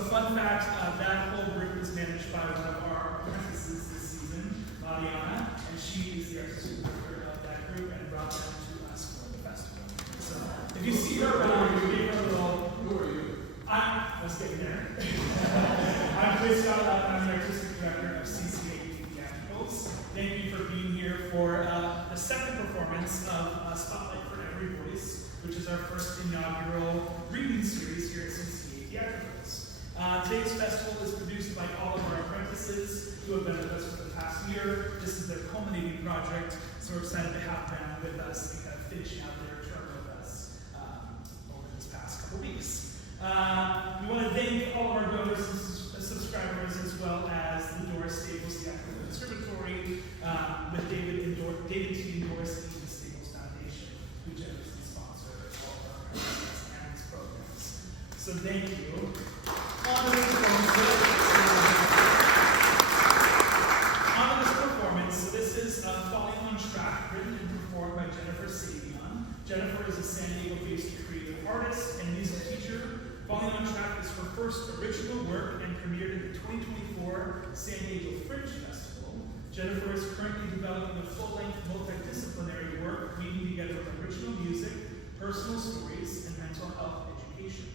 So fun fact, that whole group is managed by one of our apprentices this season, Mariana, and she is the artistic director of that group and brought them to us for the festival. So if you see her around, you give her a little. Who are you? Let's get there. I'm Chris Scott, I'm the artistic director of CCAE Theatricals. Thank you for being here for the second performance of Spotlight for Every Voice, which is our first inaugural reading series here at CCAE Theatricals. Today's festival is produced by all of our apprentices who have been with us for the past year. This is their culminating project, so we're excited to have them with us and kind of finishing out their term with us over this past couple weeks. We want to thank all of our donors and subscribers, as well as the Doris Staples Theatrical Conservatory, with David T. Doris and the Staples Foundation, who generously sponsor all of our programs and these programs. So thank you. On to this performance. So this is Falling on Track, written and performed by Jennifer Savion. Jennifer is a San Diego-based creative artist and music teacher. Falling on Track is her first original work and premiered at the 2024 San Diego Fringe Festival. Jennifer is currently developing a full-length multidisciplinary work weaving together original music, personal stories, and mental health education.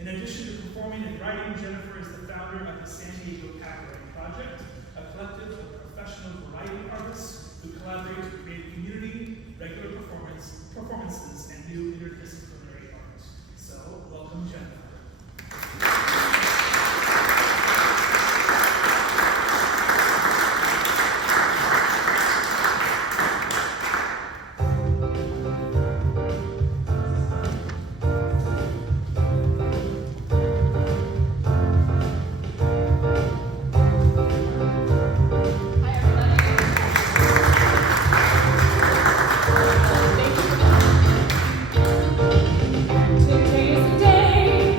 In addition to performing and writing, Jennifer is the founder of the San Diego Cabaret Project, a collective of professional variety artists who collaborate to create community, regular performances, and new interdisciplinary art. So, welcome, Jennifer. Today's the day.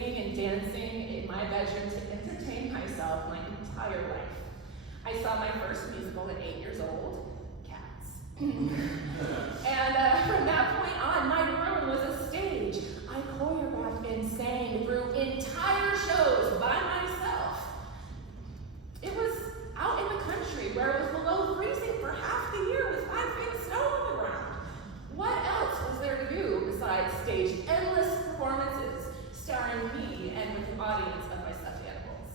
singing and dancing in my bedroom to entertain myself my entire life. I saw my first musical at 8 years old, Cats. And from that point on, my room was a stage. I choreographed and sang through entire shows by myself. It was out in the country where it was below freezing for half the year with 5 feet of snow on the ground. What else was there to do besides stage endless performances starring me and with an audience of my stuffed animals?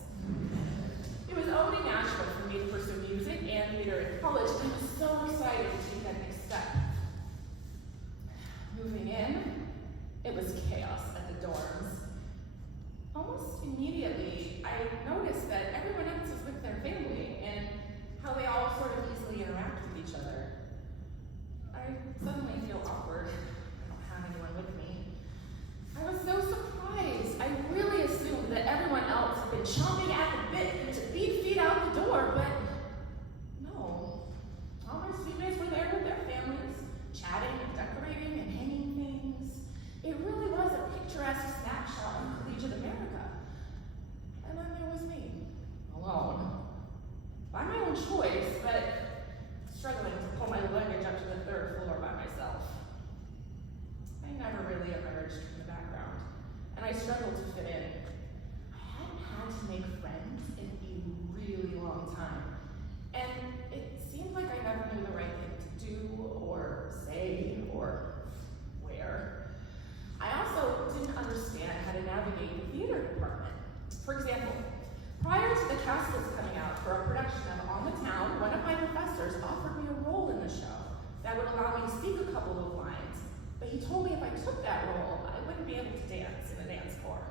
It was only natural for me to pursue music and theater in college, and I was so excited to take that next step. Moving in, it was chaos at the dorms. Almost immediately, I noticed that everyone else was with their family and how they all sort of easily interact with each other. I suddenly feel awkward. I don't have anyone with me. I was so surprised. I really assumed that everyone else had been chomping at the bit to beat feet out the door, but no. All my students were there with their families, chatting and decorating and hanging things. It really was a picturesque snapshot of collegiate America. And then there was me, alone. By my own choice, but struggling to pull my luggage up to the 3rd floor by myself. I never really emerged from the background, and I struggled to fit in. I hadn't had to make friends in a really long time, and it seemed like I never knew the right thing to do, or say, or wear. I also didn't understand how to navigate the theater department. For example, prior to the cast list coming out for a production of On the Town, one of my professors offered me a role in the show that would allow me to speak a couple of lines, but he told me if I took that role, I wouldn't be able to dance in a dance corps.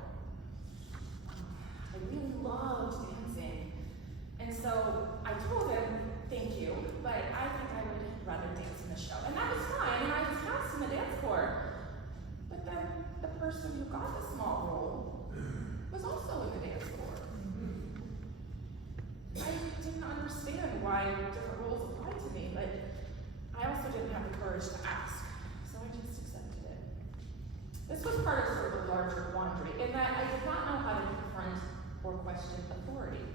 I really loved dancing, and so I told him, thank you, but I think I would rather dance in the show. And that was fine, and I was cast in the dance corps. But then the person who got the small role was also in the dance corps. I didn't understand why different roles applied to me, but I also didn't have the courage to ask, so I just accepted it. This was part of sort of a larger quandary, in that I did not know how to confront or question authority.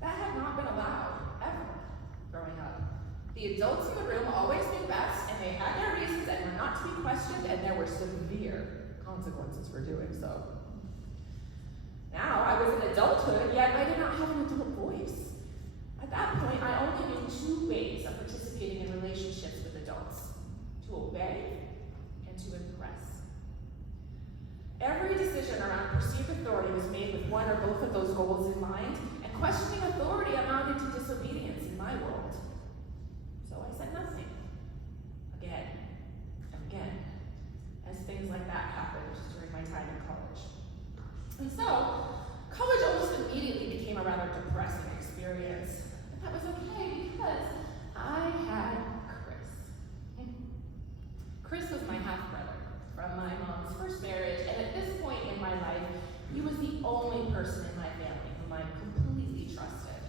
That had not been allowed, ever, growing up. The adults in the room always knew best, and they had their reasons and were not to be questioned, and there were severe consequences for doing so. Now, I was in adulthood, yet I did not have an adult voice. At that point, I only knew 2 ways of participating in relationships with adults: to obey and to impress. Every decision around perceived authority was made with one or both of those goals in mind, and questioning authority amounted to disobedience in my world. So I said nothing, again and again, as things like that happened during my time in college. And so, college almost immediately became a rather depressing experience. But that was okay because I had Chris. Chris was my half-brother from my mom's first marriage, and at this point in my life, he was the only person in my family whom I completely trusted.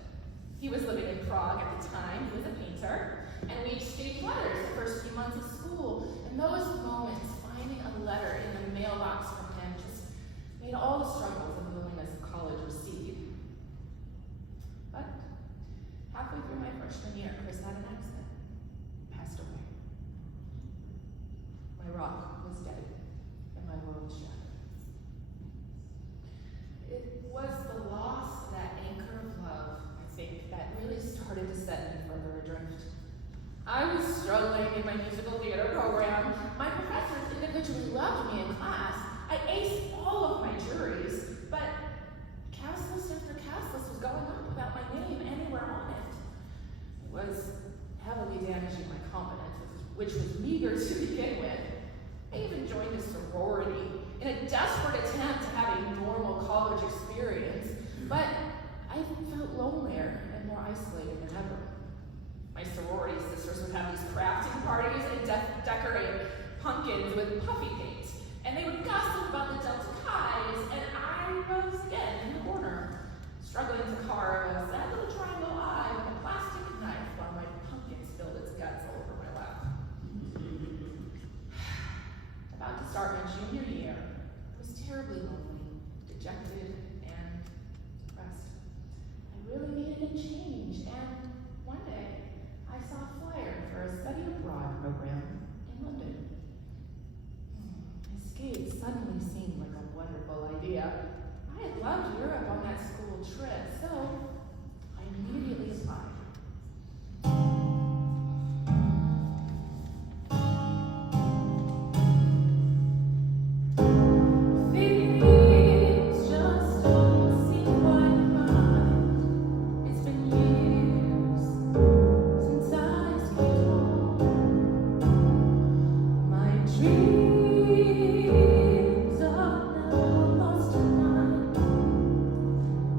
He was living in Prague at the time. He was a painter, and we exchanged letters the first few months of school. And those moments, finding a letter in the mailbox from him, just made all the struggles of the willingness of college recede. But halfway through my freshman year, Chris had an accident. He passed away. My rock was dead, and my world shattered. It was the loss of that anchor of love, I think, that really started to set me further adrift. I was struggling in my musical theater program. My professors individually loved me in class. I aced all of my juries, but cast list after cast list was going up without my name anywhere on it. It was heavily damaging my confidence, which was meager to begin with. I even joined a sorority in a desperate attempt to have a normal college experience, but I felt lonelier and more isolated than ever. My sorority sisters would have these crafting parties and decorate pumpkins with puffy paint, and they would gossip about the Delta Chi's, and I was again in the corner, struggling to carve a sad little triangle eye with a plastic knife while my pumpkin spilled its guts all over my lap. About to start my junior year, I was terribly lonely, dejected and depressed. I really needed a change, and one day I saw a flyer for a study abroad program in London. Escape suddenly seemed like a wonderful idea. I had loved Europe on that school trip, so I immediately applied. Things just don't seem quite right. It's been years since I stayed home. My dreams are now lost tonight,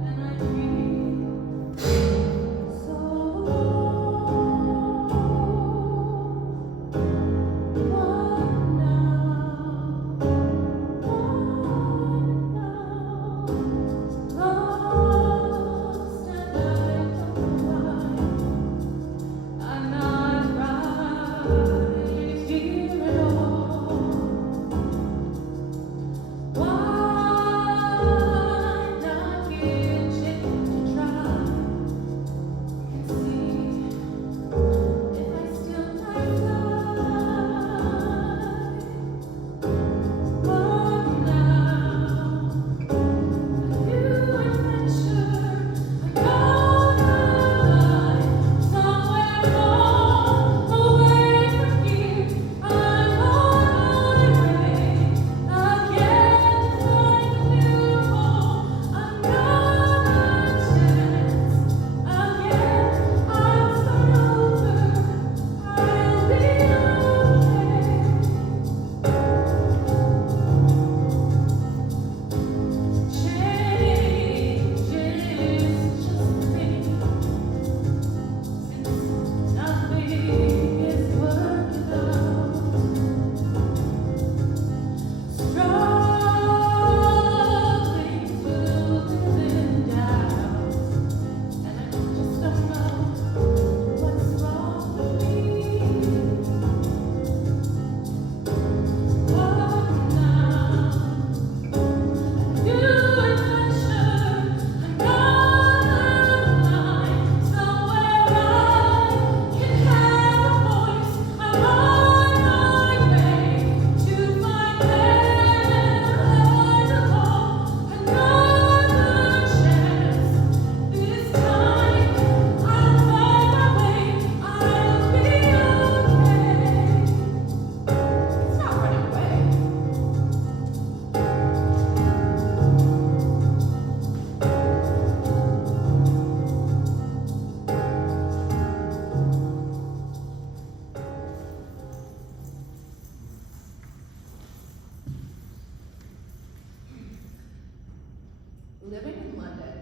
and I feel so alone. What now? Lost, and I don't know why I'm not right here at all. Why not give change a try and see if I still might fly? What now? A new adventure, another life, somewhere far away from here. I'm on my way again, find a new home, another chance. Again, I'll start over. I'll be okay. Change is just a thing, since nothing is working out. Struggling to live in doubt, and I just don't know what's wrong with me. What now? New adventure, another night, somewhere I can have a voice. I'm on my way to find paradise alone, another chance. This time I'll find my way. I'll be okay. It's not running away. Living in London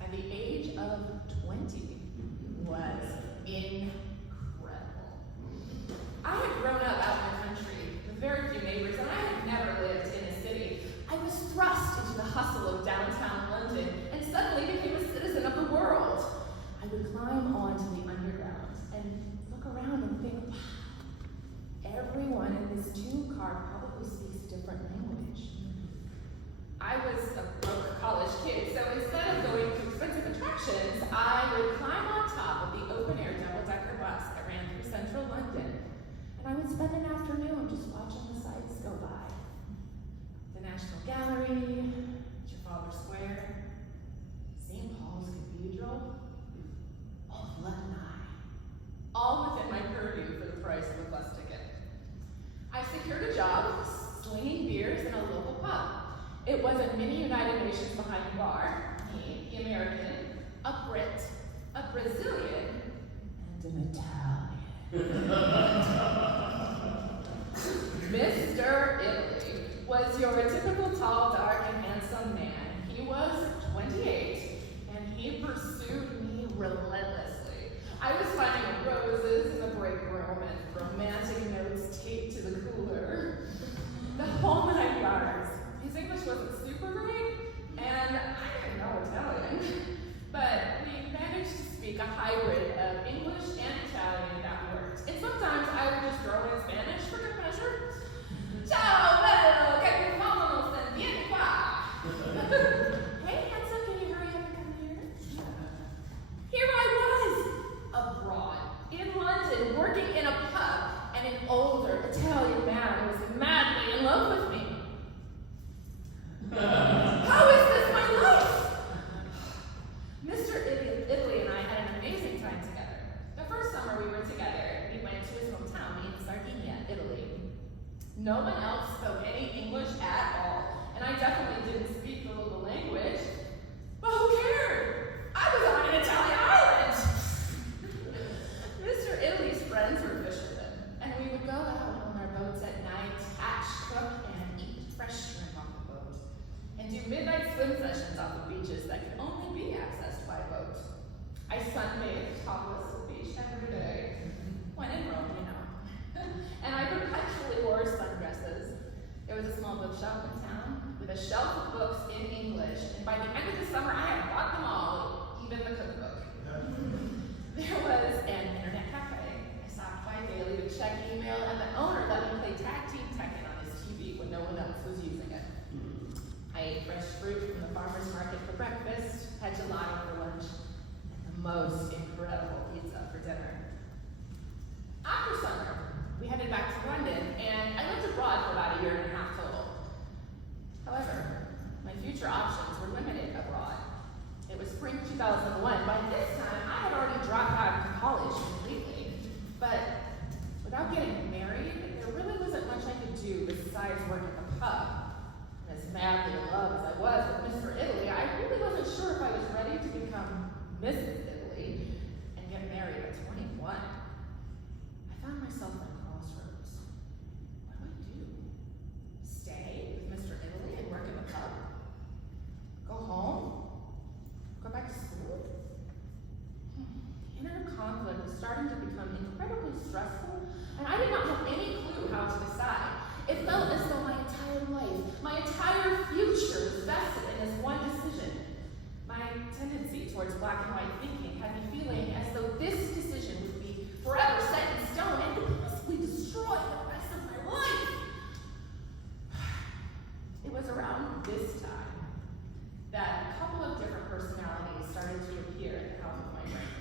at the age of 20 was incredible. I had grown up out in the country with very few neighbors, and I had never lived in a city. I was thrust into the hustle of downtown London and suddenly became a citizen of the world. I would climb onto the underground and look around and think, wow, everyone in this tube car probably speaks a different language. I was a broke college kid, so instead of going to expensive attractions, I would climb on top of the open-air double-decker bus that ran through central London, and I would spend an afternoon just watching the sights go by. The National Gallery, Trafalgar Square, St. Paul's Cathedral, all of London Eye, all within my purview for the price of a bus ticket. I secured a job slinging beers in a local pub. It was a mini United Nations behind the bar, me, the American, a Brit, a Brazilian, and an Italian. Mr. Italy was your typical tall, dark, and handsome man. He was 28, and he pursued me relentlessly. I was finding roses in the break room and romantic notes taped to the cooler. The whole 9 yards. His English wasn't super great, and I didn't know Italian, but we managed to speak a hybrid of English and Italian that worked. And sometimes I would just throw in Spanish for good measure. Ciao, bello, che ti fanno, vieni qua. No one else spoke any English at all, and I definitely didn't speak the local language. But who cared? I was on an Italian island! Mr. Italy's friends were fishermen, and we would go out on our boats at night, hatch, cook, and eat fresh shrimp off the boat, and do midnight swim sessions off the beaches that could only be accessed by boat. I sunbathed topless at the beach every day, when in Rome, you know. And I perpetually wore sundresses. There was a small bookshop in town with a shelf of books in English, and by the end of the summer, I had bought them all, even the cookbook. There was an internet cafe. I stopped by daily to check email, and the owner let me play tag team Tekken on his TV when no one else was using it. I ate fresh fruit from the farmer's market for breakfast, had gelato for lunch, and the most incredible pizza for dinner. After summer, we headed back to London, and I lived abroad for about a year and a half total. However, my future options were limited abroad. It was spring 2001. By this time, I had already dropped out of college completely. But without getting married, there really wasn't much I could do besides work at the pub. And as madly in love as I was with Mr. Italy, I really wasn't sure if I was ready to become Mrs. Italy and get married at 21. I found myself at a crossroads. What do I do? Stay with Mr. Italy and work in the pub? Go home? Go back to school? Inner conflict was starting to become incredibly stressful, and I did not have any clue how to decide. It felt as though my entire life, my entire future was vested in this one decision. My tendency towards black and white thinking had me feeling as though this decision would be forever set in stone and could possibly destroy the rest of my life. It was around this time that a couple of different personalities started to appear at the helm of my brain.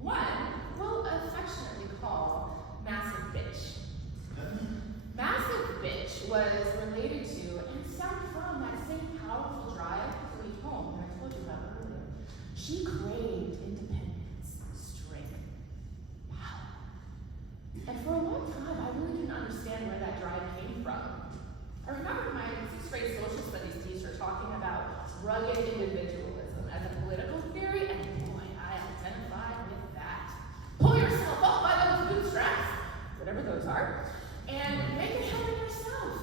One we'll affectionately call Massive Bitch. Massive Bitch was related to and stemmed from that same powerful drive to leave home that I told you about earlier. She craved independence, strength, power. And for a long time, I really didn't understand where that drive came from. I remember my sixth grade social studies teacher talking about rugged individualism as a political theory, and boy, I identified with that. Pull yourself up by those bootstraps, whatever those are, and make it happen yourself.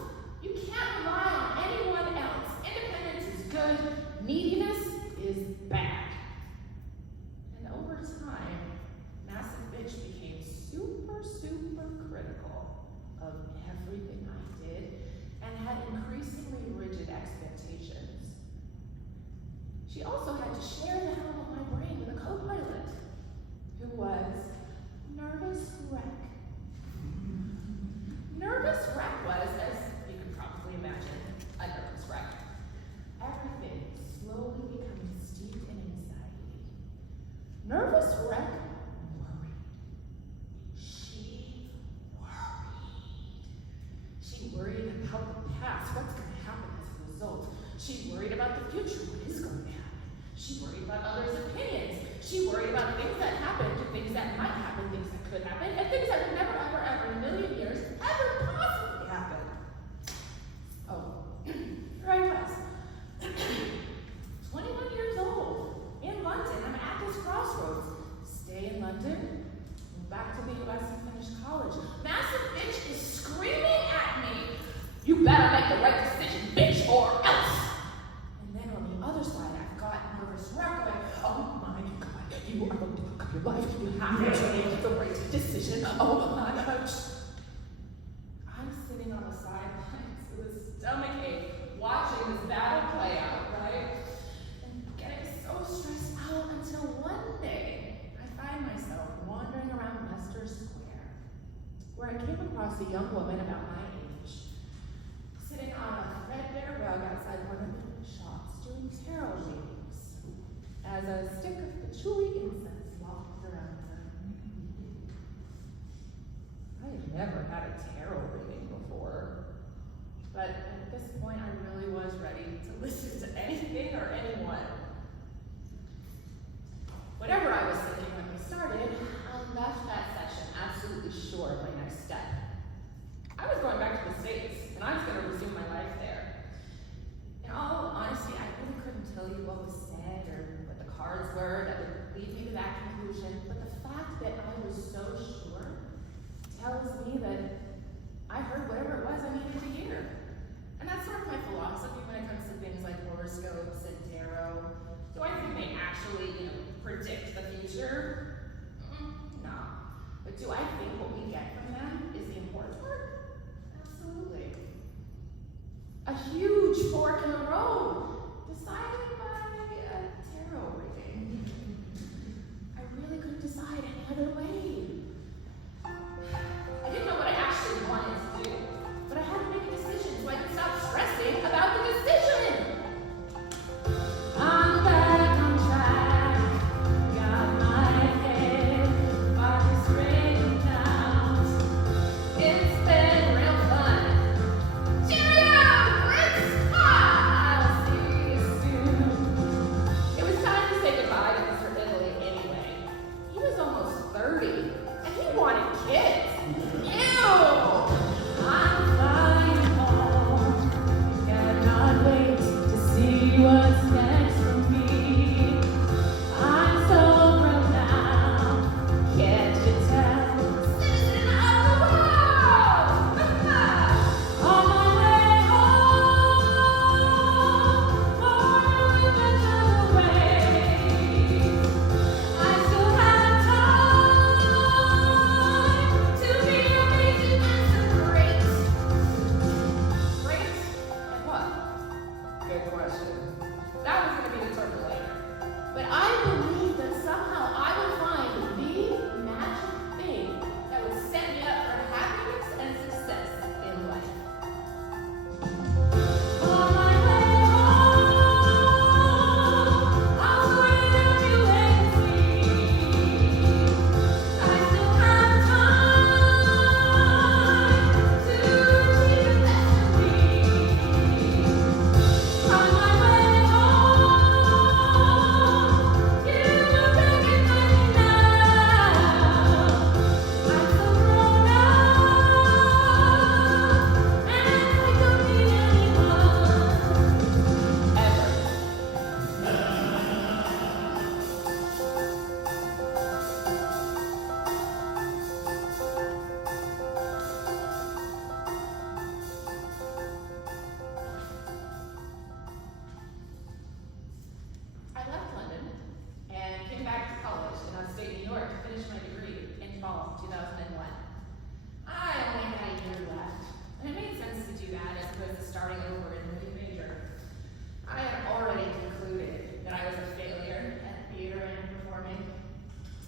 You can't rely on anyone else. Independence is good, neediness is bad. And over time, Massive Bitch became super critical of everything I did and had increasingly rigid expectations. She also had to share the helm of my brain with a co-pilot who was Nervous Wreck. Nervous Wreck was, as you can probably imagine, a nervous wreck. Everything slowly becoming steeped in anxiety. Nervous Wreck worried. She worried about the past, what's going to happen as a result. She worried about the future, what is going to happen. She worried about others' opinions. She worried about things that happened, things that might happen, things that could happen, and things that would never, ever in a million years ever possibly happen. Oh, here I was. 21 years old, in London. I'm at this crossroads. Stay in London, move back to the US and finish college. Massive Bitch is screaming at me. You better make the right decision, bitch, or else. And then on the other side, I've got Nervous Wreck going, oh my God, you are going to fuck up your life. You have to make the right decision. Oh my God. I'm sitting on the sidelines with a stomach ache, watching this battle play out, right? And getting so stressed out until one day, I find myself wandering around Leicester Square, where I came across a young woman about my age, sitting on a threadbare rug outside one of the shops doing tarot readings, as a stick of patchouli incense wafted around her. I had never had a tarot reading before, but at this point I really was ready to listen to anything or anyone. Whatever I was thinking when we started, I left that session absolutely sure of my next step. I was going back and I was going to resume my life there. In all honesty, I really couldn't tell you what was said or what the cards were that would lead me to that conclusion, but the fact that I was so sure tells me that I heard whatever it was I needed to hear. And that's sort of my philosophy when it comes to things like horoscopes and tarot. Do I think they actually, predict the future? No. But do I think what we get from them is the important part? Absolutely. A huge fork in the road, decided by a tarot reading. I really couldn't decide any other way. I didn't know what I actually wanted to do, but I had to make a decision so I could stop stressing about the decision. I'm back on track, got my head body straightened out. It's been real fun. Cheerio, Fritz! I'll see you soon. It was time to say goodbye to Mr. Italy anyway. He was almost 30, and he wanted kids. Ew! I'm flying home, cannot wait to see what's next for me. I'm so grown now, can't you tell? Citizen of the world! On my way home, for a adventure away. I still have time to be amazing and so great. Great at what? Good question. That was going to be determined later. But I believe that somehow I will find the magic thing that would set me up for happiness and success in life. On my way home, I'll wait you and see. I still have time to achieve the best of me. On my way home, you will recognize me now. I'm so grown up, and I don't need anyone ever. I left London and came back to college in upstate New York to finish my degree in fall of 2001. I only had a year left, and it made sense to do that as opposed to starting over in a new major. I had already concluded that I was a failure at theater and performing.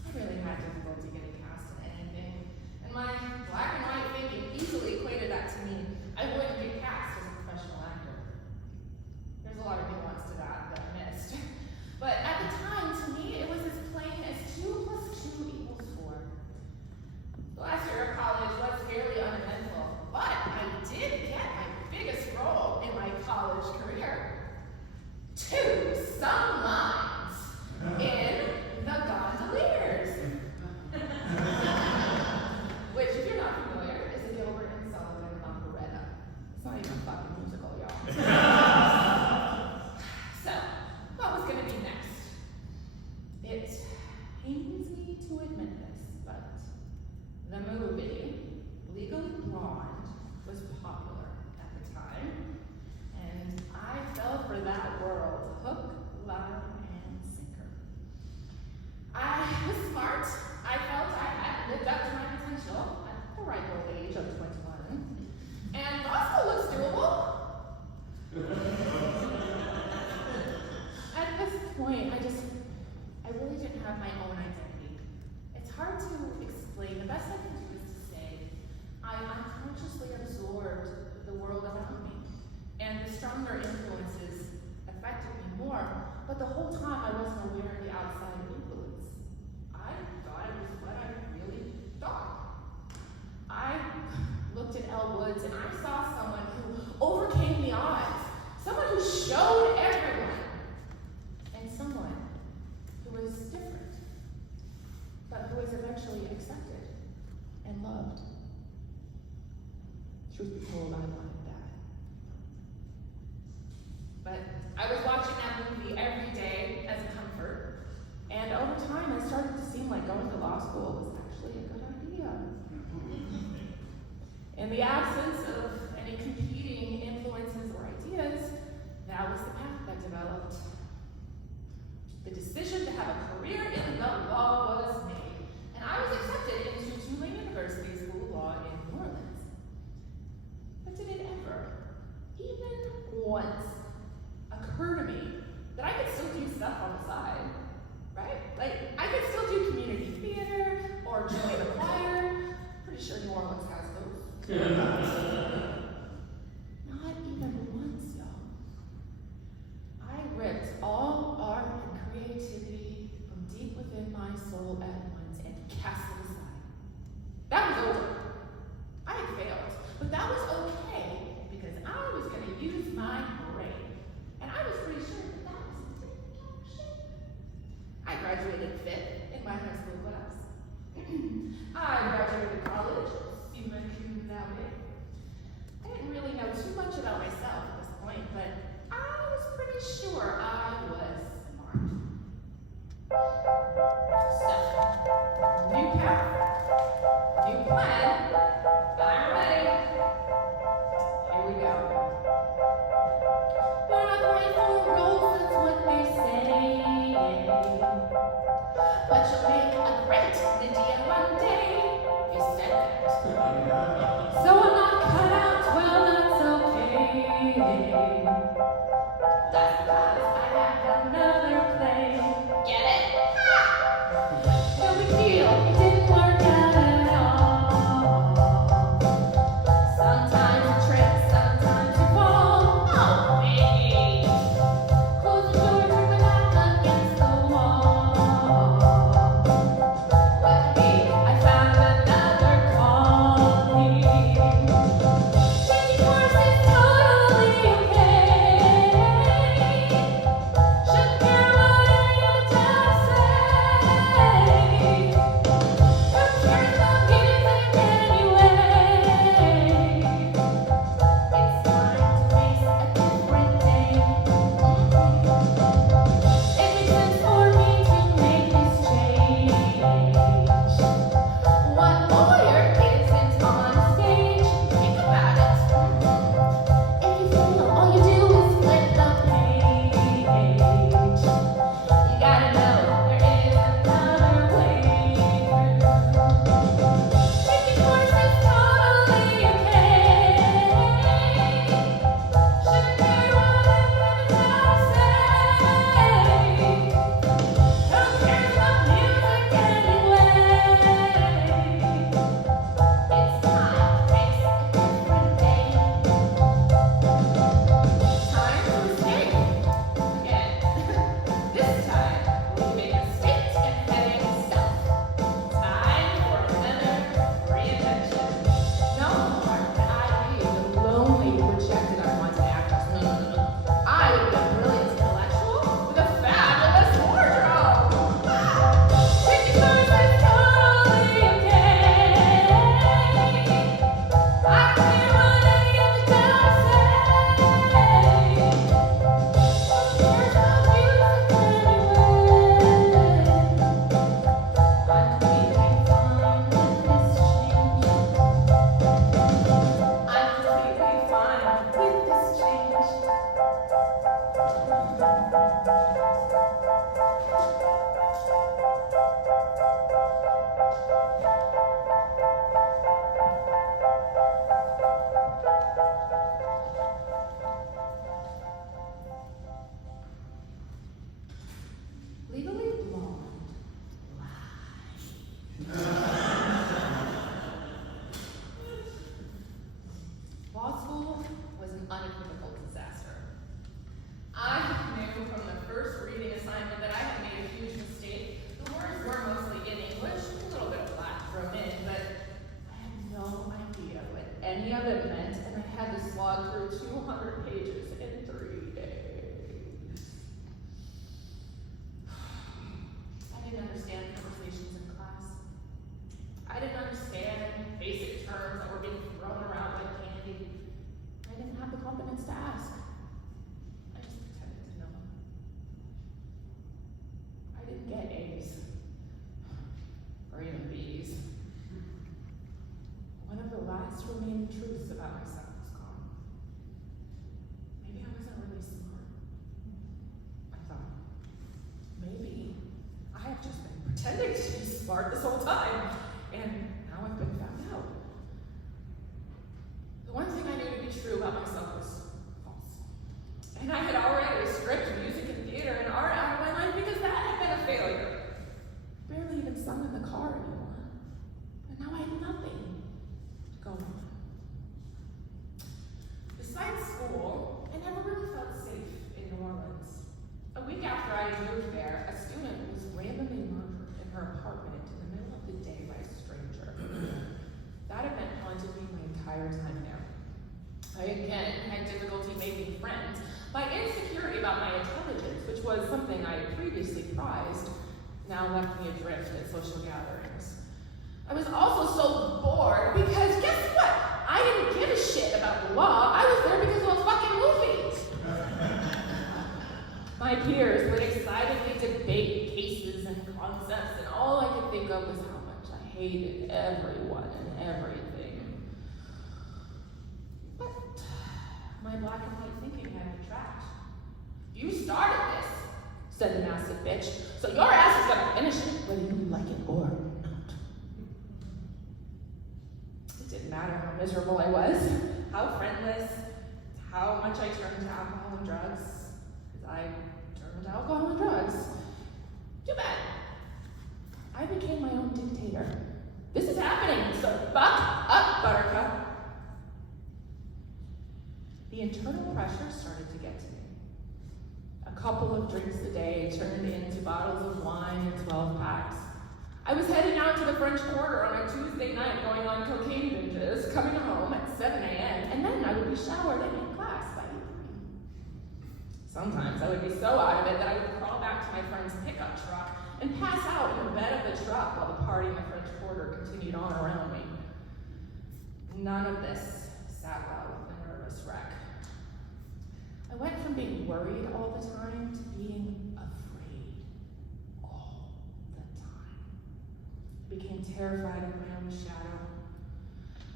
I really had difficulty getting cast in anything, and my black and white thinking easily equated that to mean I wouldn't get cast as a professional actor. There's a lot of nuance to that I missed. But at the time, to me, it was as plain as 2 + 2 = 4. The last year of college was fairly uneventful, but I did get my biggest role in my college career. 2 sung lines in The Gondoliers. Which, if you're not familiar, is a Gilbert and Sullivan operetta. It's not even a fucking musical, y'all. So, what was going to be next? It pains me to admit this, but the movie Legally Blonde was popular at the time, and I fell for that world hook, line, and sinker. I was smart. I felt I had lived up to my potential at the ripe old age of 21, and also looks doable. At this point, I really didn't have my own identity. It's hard to explain. The best I can do is to say I unconsciously absorbed the world around me, and the stronger influences affected me more, but the whole time I wasn't aware of the outside influence. I thought it was what I really thought. I looked at Elle Woods and I saw someone who overcame the odds, someone who showed everyone, and someone who was different, but who was eventually accepted and loved. Truth be told, I wanted that. The decision to have a career in the law was made, and I was accepted into Tulane University School of Law in New Orleans. But did it ever, even once, occur to me that I could still do stuff on the side, right? Like, I could still do community theater or join the choir. Pretty sure New Orleans has those. Not even once, y'all. I ripped all art and creativity from deep within my soul at once and cast it aside. That was over. I had failed, but that was okay because I was going to use my brain. And I was pretty sure that was a different option. I graduated fifth in my high school class. I graduated college, summa cum laude. I didn't really know too much about myself at this point, but I was pretty sure I was smart. So, new path, new plan. I'm ready. Here we go. You're not playing for roles, that's what they say. But you'll make a great Lydia one day. You said that. So I'm not cut out, well, that's okay. That's because I have another play. Get it? Ha! No big deal, it didn't work out at all. Sometimes you trip, sometimes you fall. Oh, baby. Close the door, turn my back against the wall. Luckily, I found another calling. Changing course is totally okay. Shouldn't care what any other does say. Who cares about music anyway? It's time to face a different day. It makes sense for me to make this change. What lawyer isn't on stage? Think about it. If you fail, all you do is flip the page. You gotta know there is another way through. Changing course is totally okay. Shouldn't care what anyone say. Who cares about music anyway? It's time to face a different day. Time to escape. Again. This time, we make a state and heading south. Time for another reinvention. No more can I be the lonely, rejected, unwanted actress. No. I would be a brilliant intellectual with a fabulous wardrobe. Changing course is totally okay. I don't care what any other does say. Who cares about music anyway? I'm completely fine with this change. I'm completely fine with this change. Legally Blonde. Law school was an unequivocal disaster. I knew from the first reading assignment that I had made a huge mistake. The words were mostly in English, a little bit of Latin thrown in, but I had no idea what any of it meant, and I had to slog through 200 pages in 3 days. I didn't understand conversations in class. I didn't understand basic terms that were being thrown around like candy. I didn't have the confidence to ask. I just pretended to know. I didn't get A's. Or even B's. One of the last remaining truths about myself was gone. smart this whole time. And now I've been found out. The one thing I knew to be true about myself was false. And I had already stripped music and theater and art out of my life because that had been a failure. Barely even sung in the car anymore. And now I had nothing to go on. Besides school, I never really felt safe in New Orleans. A week after I moved there, a student was randomly murdered in her apartment in the middle of the day by a stranger. That event haunted me my entire time there. I again had difficulty making friends. My insecurity about my intelligence, which was something I had previously prized, now left me adrift at social gatherings. I was also so bored because guess what? I didn't give a shit about the law. I was there because of a fucking movie. My peers would excitedly debate cases and concepts, and all I could think of was how much I hated everyone and everything. But my black and white thinking had me trapped. You started this, said the massive bitch, so your ass is gonna finish it, whether you like it or not. It didn't matter how miserable I was, how friendless, how much I turned to alcohol and drugs, because I turned to alcohol and drugs. Too bad. I became my own dictator. This is happening, so buck up, buttercup. The internal pressure started to get to me. A couple of drinks a day turned into bottles of wine and 12 packs. I was heading out to the French Quarter on a Tuesday night going on cocaine binges, coming home at 7 a.m., and then I would be showered and in class by 8:30. Sometimes I would be so out of it that I would crawl back to my friend's pickup truck and pass out in the bed of the truck while the party in the French Quarter continued on around me. None of this sat well with a nervous wreck. I went from being worried all the time to being afraid all the time. I became terrified of my own shadow.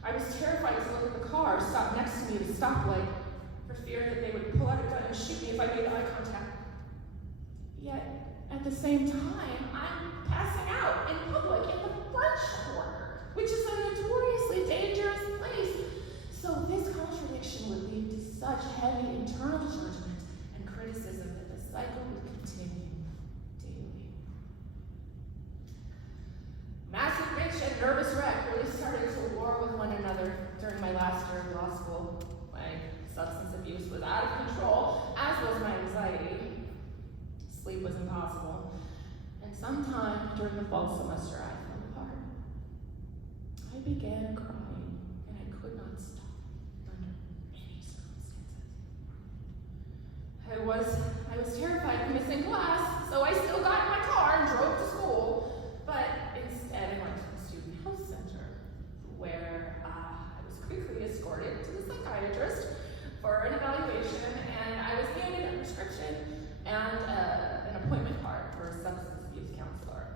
I was terrified to look at the car stop next to me at a stoplight for fear that they would pull out a gun and shoot me if I made eye contact. Yet, at the same time, I'm passing out in public in the French Quarter, which is a notoriously dangerous place. So this contradiction would lead to such heavy internal judgment and criticism that the cycle would continue daily. Massive bitch and nervous wreck really started to war with one another during my last year of law school. My substance abuse was out of control, as was my anxiety. Sleep was impossible. And sometime during the fall semester, I fell apart. I began crying, and I could not stop under any circumstances. I was terrified of missing class, so I still got in my car and drove to school. But instead, I went to the student health center, where I was quickly escorted to the psychiatrist for an evaluation, and I was handed a prescription and an appointment card for a substance abuse counselor.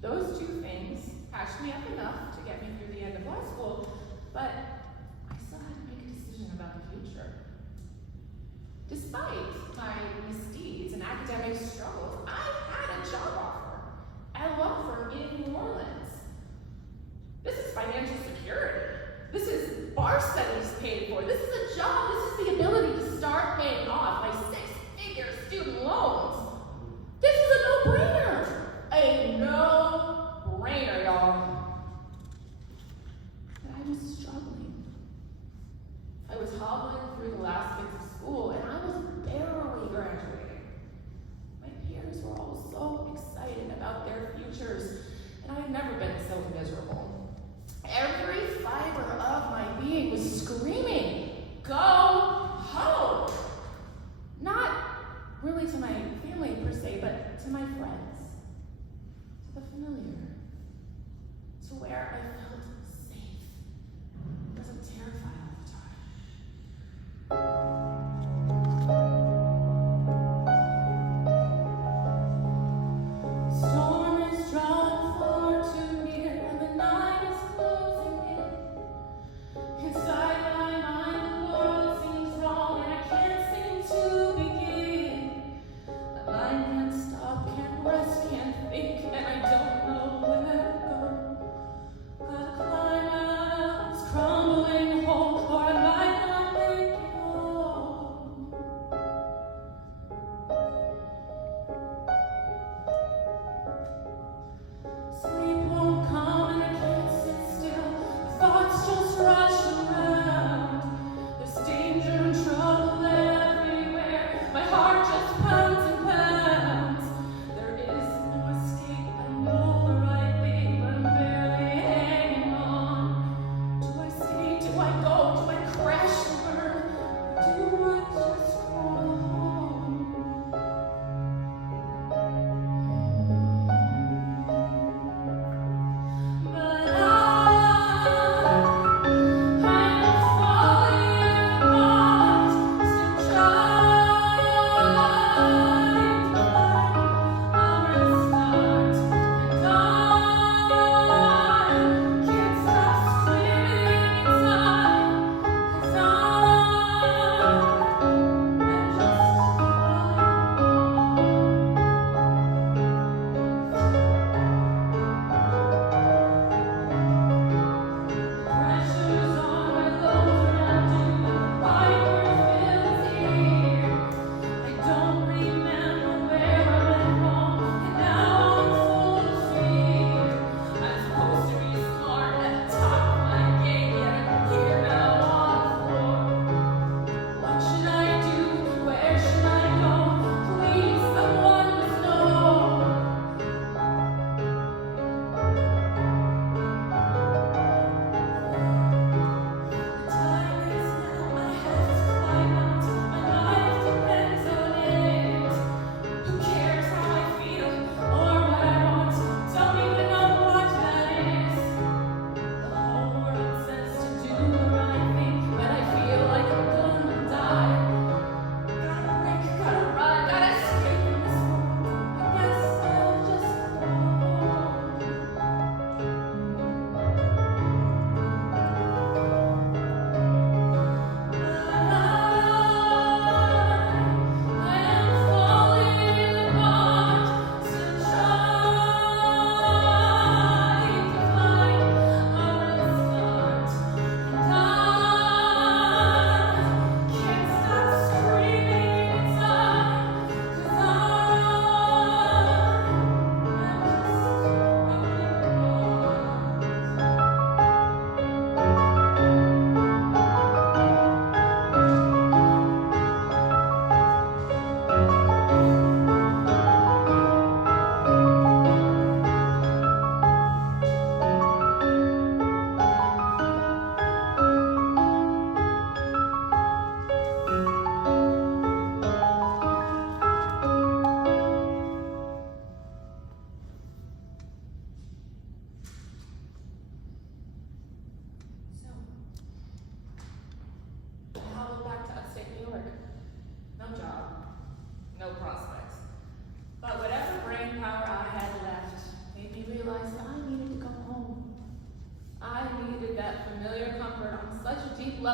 Those two things patched me up enough to get me through the end of law school, but I still had to make a decision about the future. Despite my misdeeds and academic struggles, I had a job offer at a law firm in New Orleans. This is financial security. This is bar studies paid for. This is a job. This is the ability to start paying off my six-figure student loans. This is a no-brainer. A no-brainer, y'all. But I was struggling. I was hobbling through the last bits of school, and I was barely graduating. My peers were all so excited about their futures, and I had never been so miserable. Every fiber of my being was screaming, go home. Not really to my family per se, but to my friends, to the familiar, to where I felt safe. I wasn't terrified all the time. Storm is drawn far too near, and the night is closing in. Inside my mind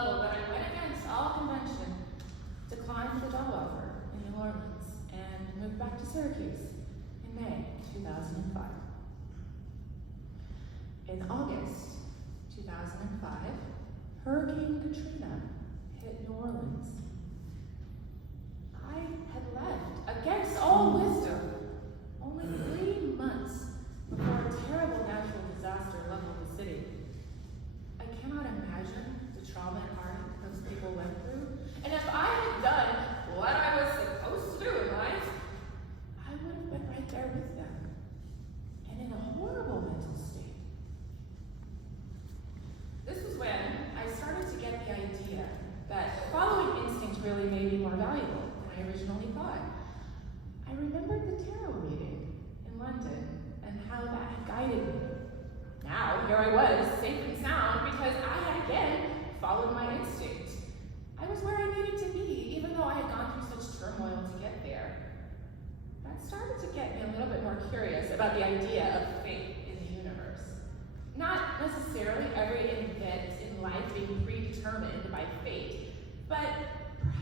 level, but I went against all convention, declined the job offer in New Orleans, and moved back to Syracuse in May 2005. In August 2005, Hurricane Katrina hit New Orleans. I had left against all wisdom only 3 months before a terrible natural disaster leveled the city. I cannot imagine the trauma and heartache those people went through. And if I had done what I was supposed to do in life, I would have been right there with them and in a horrible mental state. This was when I started to get the idea that following instinct really may be more valuable than I originally thought. I remembered the tarot reading in London and how that had guided me. Now, here I was, safe and sound, because I had again followed my instinct. I was where I needed to be, even though I had gone through such turmoil to get there. That started to get me a little bit more curious about the idea of fate in the universe. Not necessarily every event in life being predetermined by fate, but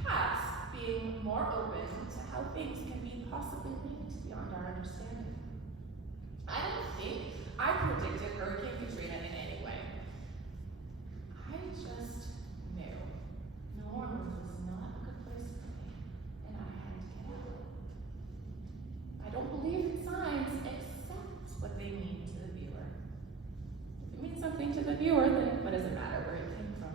perhaps being more open to how things can be possibly linked beyond our understanding. I don't think I predicted Hurricane Katrina in any way. I just knew New Orleans was not a good place for me, and I had to get out. I don't believe in signs except what they mean to the viewer. If it means something to the viewer, then what does it matter where it came from?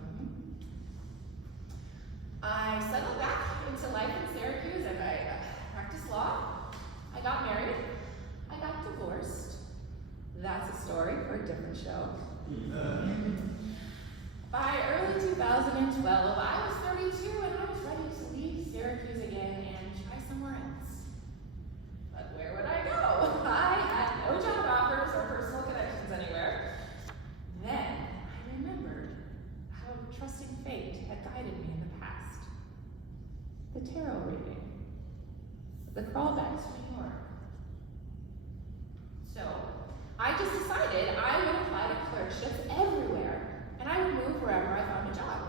I settled back into life in Syracuse and I practiced law. I got married. I got divorced. That's a story for a different show. By early 2012, I was 32 and I was ready to leave Syracuse again and try somewhere else. But where would I go? I had no job offers or personal connections anywhere. Then I remembered how trusting fate had guided me in the past. The tarot reading. The crawl back to New York. So, I just decided I would apply to clerkships everywhere, and I would move wherever I found a job.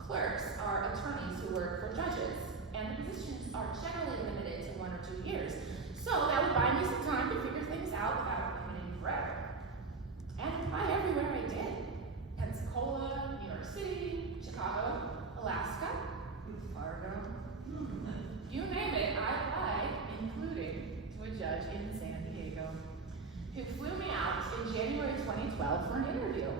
Clerks are attorneys who work for judges, and the positions are generally limited to 1 or 2 years. So that would buy me some time to figure things out without committing forever. And apply everywhere I did. Pensacola, New York City, Chicago, Alaska, Fargo. You name it, I applied, including to a judge in San Diego, who flew me out in January 2012 for an interview.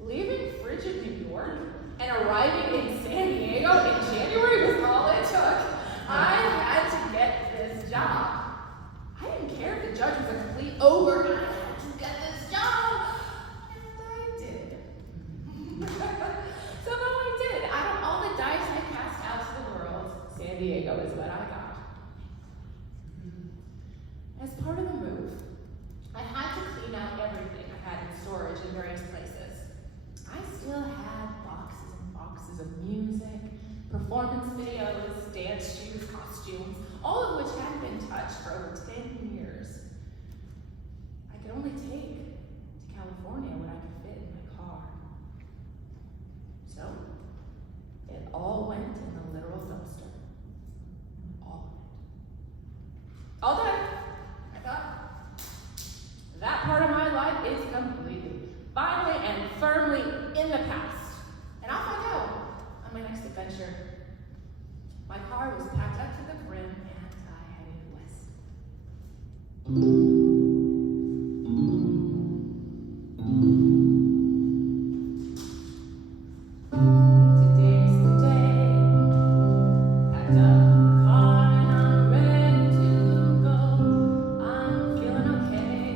Leaving frigid New York and arriving in San Diego in January was all it took. I had to get this job. I didn't care if the judge was a complete ogre, and I had to get this job. And I did. So I did. Out of all the dice I cast out to the world, San Diego is what I got. As part of the move, I had to clean out everything I had in storage in various places. I still had boxes and boxes of music, performance videos, dance shoes, costumes, all of which hadn't been touched for over 10 years. I could only take to California what I could fit in my car. So, it all went in the literal dumpster. All of it. All done. I thought, that part of my life is completely, finally and firmly in the past. And off I go on my next adventure. My car was packed up to the brim and I headed west. Today's the day. Packed up the car and I'm ready to go. I'm feeling okay.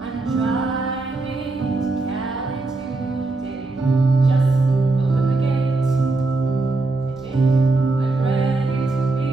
I'm driving to Cali today. Just open the gate. I think I'm ready to be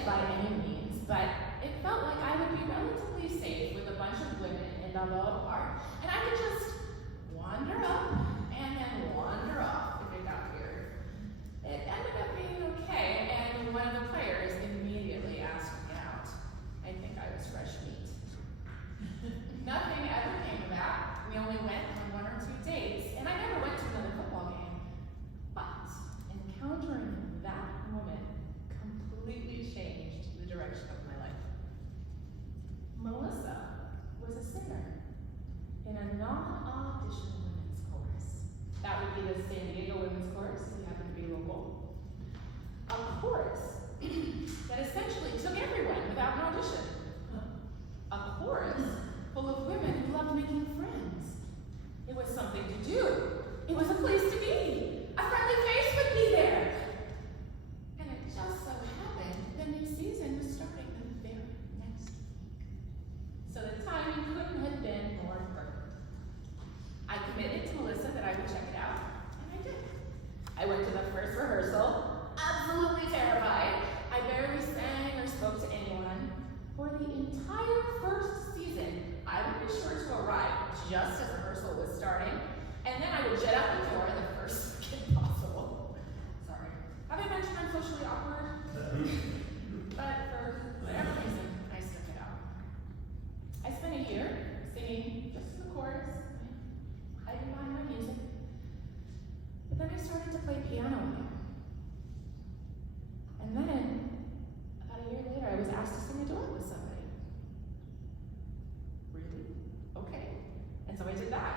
it by any means, but it felt like I would be relatively safe with a bunch of women in Balboa Park, and I could just wander up and then wander off if it got weird. It ended up being okay, and one of the players immediately asked me out. I think I was fresh meat. Nothing ever came of that. We only went on 1 or 2 dates, and I never went to another football game. But encountering that woman completely changed the direction of my life. Melissa was a singer in a non-audition women's chorus. That would be the San Diego Women's Chorus, if you happen to be local. A chorus that essentially took everyone without an audition. A chorus full of women who loved making friends. It was something to do. It was a place to be. A friendly face would be there. And it just so happened the new season was starting the very next week. So the timing couldn't have been more perfect. I committed to Melissa that I would check it out, and I did. I went to the first rehearsal, absolutely terrified. I barely sang or spoke to anyone. For the entire first season, I would be sure to arrive just as rehearsal was starting, and then I would jet out the door the first second possible. Sorry. Have I mentioned I'm socially awkward? But for whatever reason, I stuck it out. I spent a year singing just the chorus, hiding behind my music. But then I started to play piano again. And then, about a year later, I was asked to sing a duet with somebody. Really? Okay. And so I did that.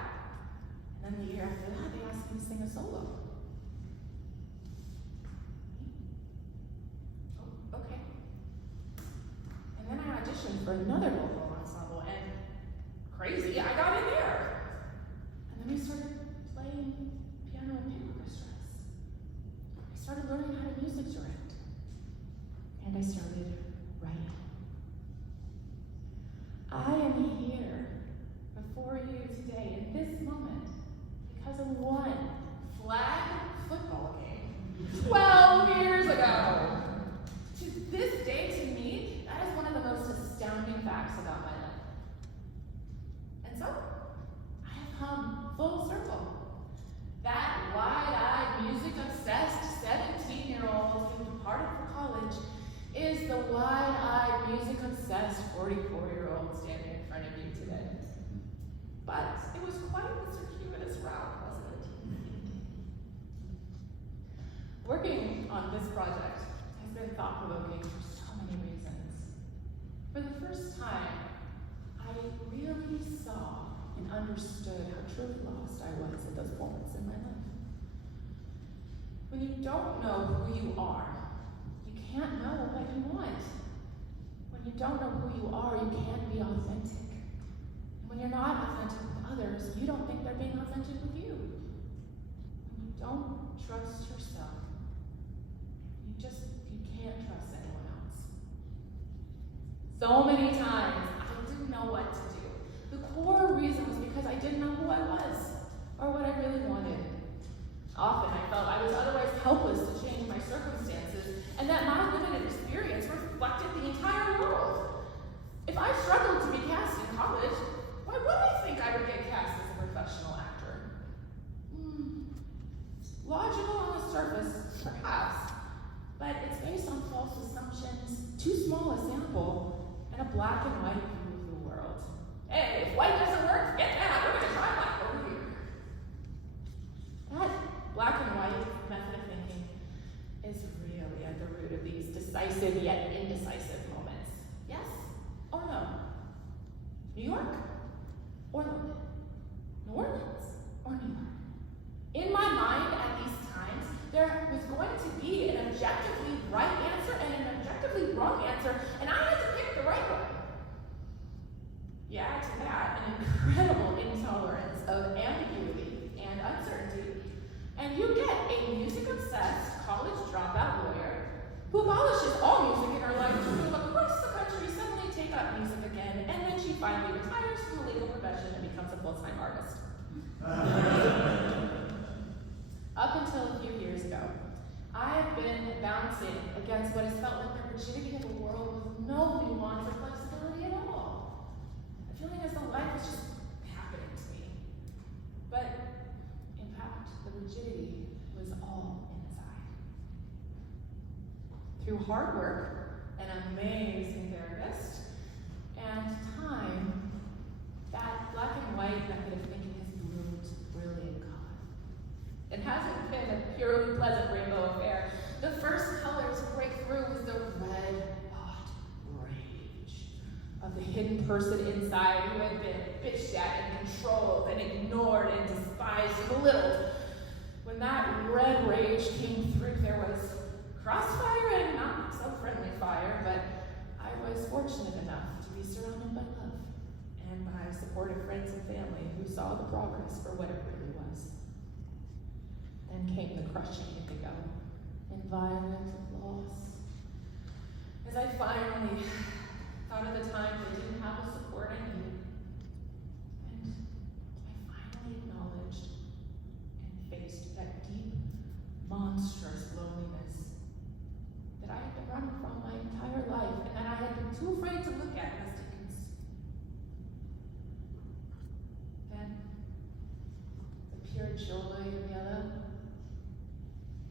And then the year after that, they asked me to sing a solo. Oh, okay. And then I auditioned for another vocal ensemble, and crazy, I got in there. And then we started playing piano and big orchestras. I started learning how to music direct. And I started writing. I am here before you today in this moment because of one flag football game 12 years ago. To this day, to me, that is one of the most astounding facts about my life. And so, I have come full circle. That wide-eyed, music-obsessed 17-year-old who departed for college is the wide-eyed, music-obsessed 44-year-old standing in front of you today. But it was quite a circuitous route, wasn't it? Working on this project has been thought-provoking for so many reasons. For the first time, I really saw and understood how truly lost I was at those moments in my life. When you don't know who you are, you can't know what you want. When you don't know who you are, you can't be authentic. And when you're not authentic with others, you don't think they're being authentic with you. When you don't trust yourself, you can't trust anyone else. So many times, I didn't know what to do. The core reason was because I didn't know who I was, or what I really wanted. Often I felt I was otherwise helpless to change my circumstances, and that my limited experience reflected the entire world. If I struggled to be cast in college, why would I think I would get cast as a professional actor? Logical on the surface, perhaps, but it's based on false assumptions, too small a sample, and a black and white view of the world. Hey, if white doesn't work, forget that. We're going to try black over here. That black and white method of thinking is really at the root of these decisive yet indecisive moments. Yes or no? New York or London? New Orleans or New York? In my mind at these times, there was going to be an objectively right answer and an objectively wrong answer, and I had to pick the right one. You add to that an incredible intolerance of ambiguity and uncertainty, and you get a music-obsessed college dropout lawyer who abolishes all music in her life to move across the country, suddenly take up music again, and then she finally retires from the legal profession and becomes a full-time artist. Up until a few years ago, I have been bouncing against what has felt like the rigidity of a through hard work, an amazing therapist, and time, that black and white method of thinking has bloomed brilliant color. It hasn't been a purely pleasant rainbow affair. The first color to break through was the red hot rage of the hidden person inside who had been bitched at and controlled and ignored and despised and belittled. When that red rage came through, there was crossfire and not so friendly fire, but I was fortunate enough to be surrounded by love and by supportive friends and family who saw the progress for what it really was. Then came the crushing indigo and violent loss. As I finally thought of the time I didn't have the support I needed, and I finally acknowledged and faced that deep, monstrous loneliness that I had been running from my entire life and that I had been too afraid to look at lest it consume. Then, the pure joy of yellow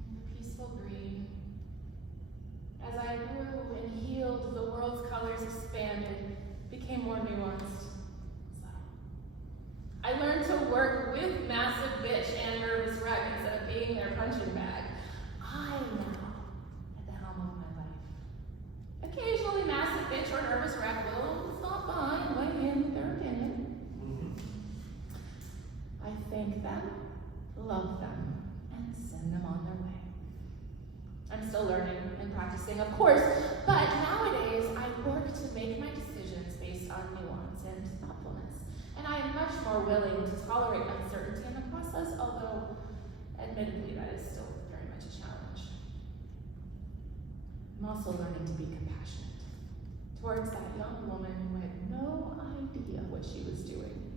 and the peaceful green. As I grew and healed, the world's colors expanded, became more nuanced. I learned to work with massive bitch and nervous wreck instead of being their punching bag. I now at the helm of my life. Occasionally, massive bitch or nervous wreck will stop by and weigh in with their opinion. I thank them, love them, and send them on their way. I'm still learning and practicing, of course, but nowadays I work to make my decisions based on nuance and thoughtfulness. And I am much more willing to tolerate uncertainty in the process, although admittedly that is still very much a challenge. I'm also learning to be compassionate towards that young woman who had no idea what she was doing.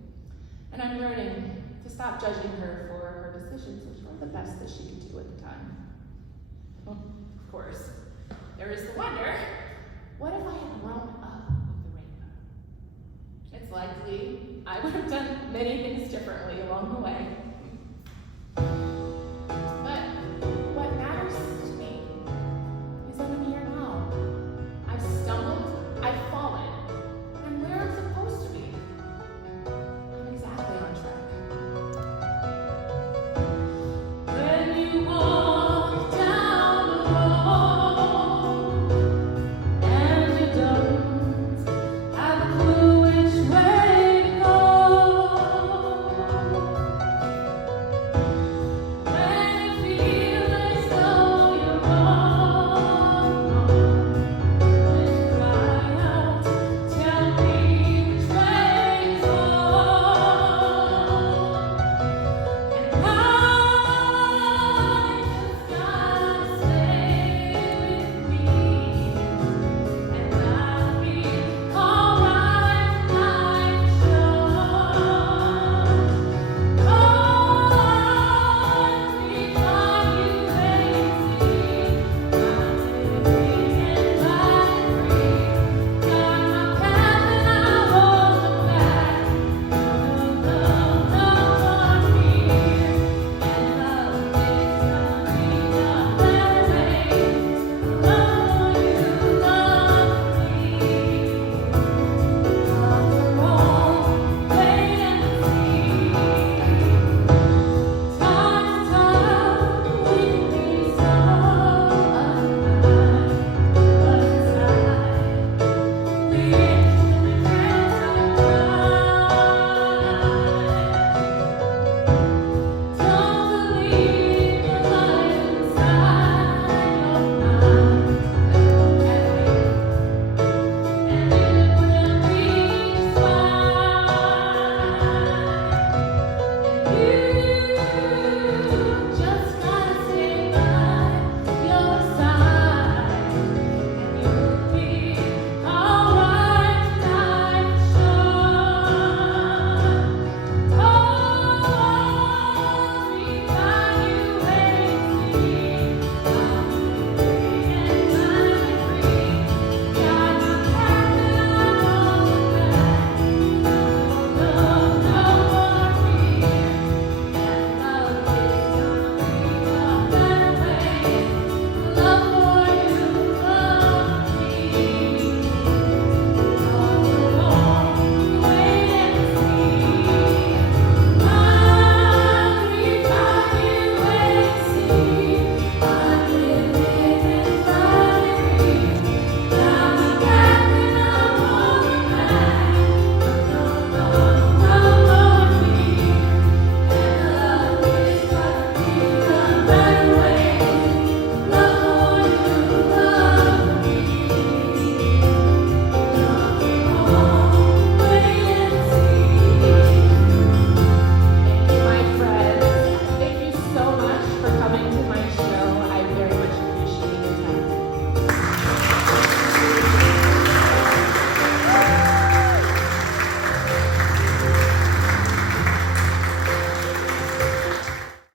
And I'm learning to stop judging her for her decisions, which were the best that she could do at the time. Well, of course, there is the wonder, what if I had grown up with the rainbow? It's likely I would have done many things differently along the way.